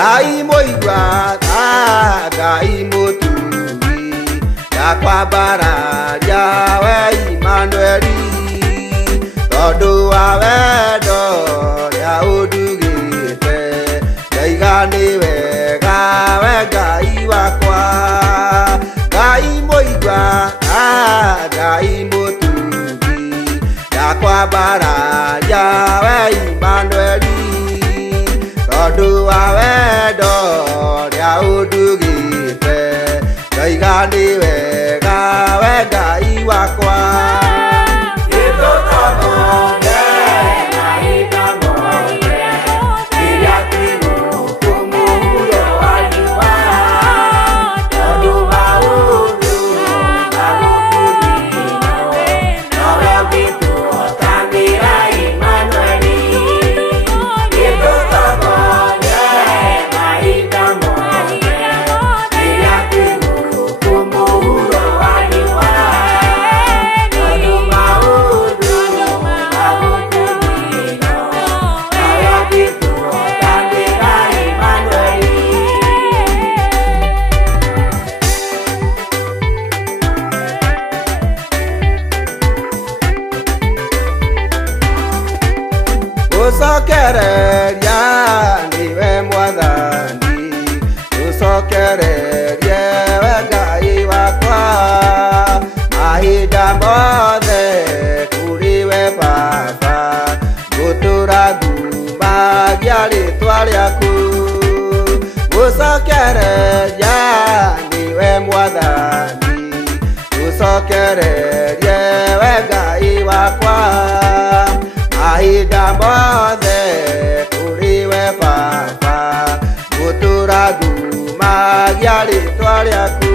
Ngai moigua Ngai mutugi ndakwambararia we Imanueli tondu wa wendo ria undugite ngaiga ni wega we Ngai wakwa Ngai moigua Ngai mutugi ndakwambararia we Imanueli tondu wa wendo ria undugite ngaiga ni wega we Ngai wakwa Ucokereria niwe Mwathani ucokererie we Ngai wakwa mahinda mothe kuri we Baba ngutura ngumagia ritwa riaku ucokereria niwe Mwathani ucokererie we Ngai wakwa mahinda mothe kuri we Baba ngutura ngumagia ritwa riaku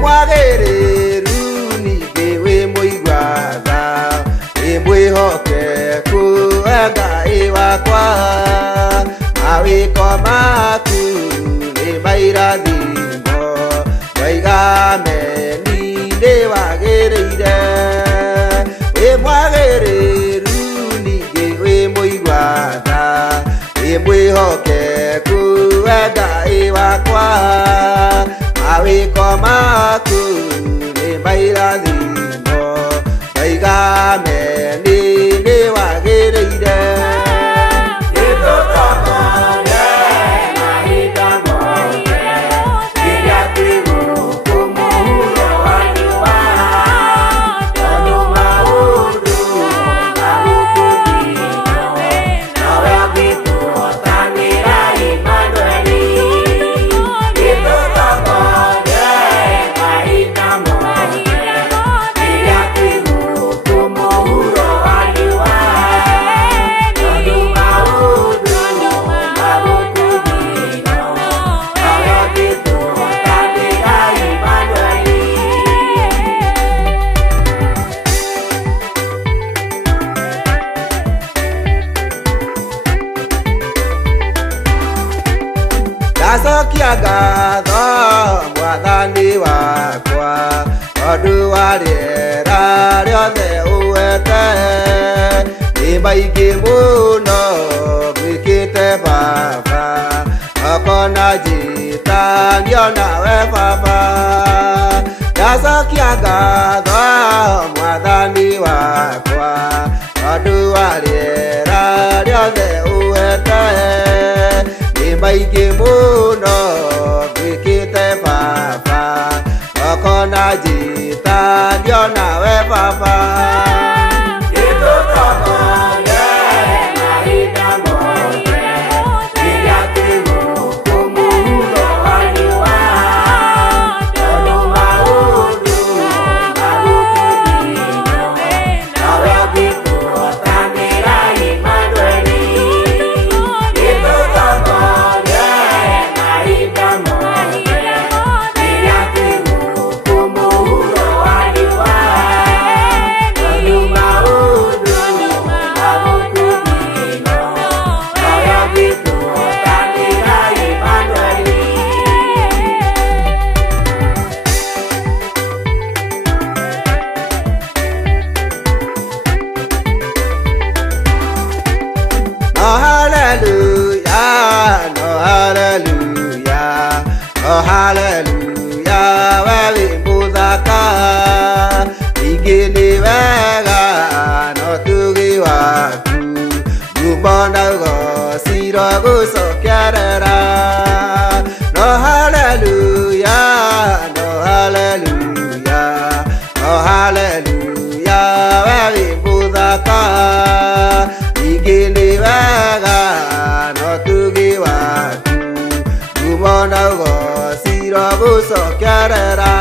mwagiriru ningĩ wĩ mũigua-tha wĩ mwĩhokeku we Ngai wakwa mawĩko maku nĩ mairathimo waigameni nĩ wagĩrĩire wĩ mwagĩrĩru ningĩ wĩ mũigua-tha wĩ mwĩhokeku we Ngai wakwa mawĩko maku nĩ mairathimo waigameni nĩ wagĩrĩire ndacokia ngatho Mwathani wakwa tondu wa rĩera rĩothe ũhete nĩ maingĩ mũno gwĩkĩte Baba okona njĩtanio nawe Baba ndacokia ngatho Mwathani wakwa tondu wa rĩera rĩothe ũhete maingĩ mũno na we papa ito tomo ye maida moye ya tribu kumulo aliwa tolo maudu mabukudino na we bitu tamira Emmanueli ito tomo ye maida moye ya tribu kumulo aliwa tolo maudu mabukudino na we bitu tamira Emmanueli No hallelujah, no hallelujah, no hallelujah, wewe mbudaka igini wega no tugi waku gubona go siro go sokyarara no hallelujah, no hallelujah, no hallelujah, wewe mbudaka igini wega no tugi waku gubona go siro go sokyarara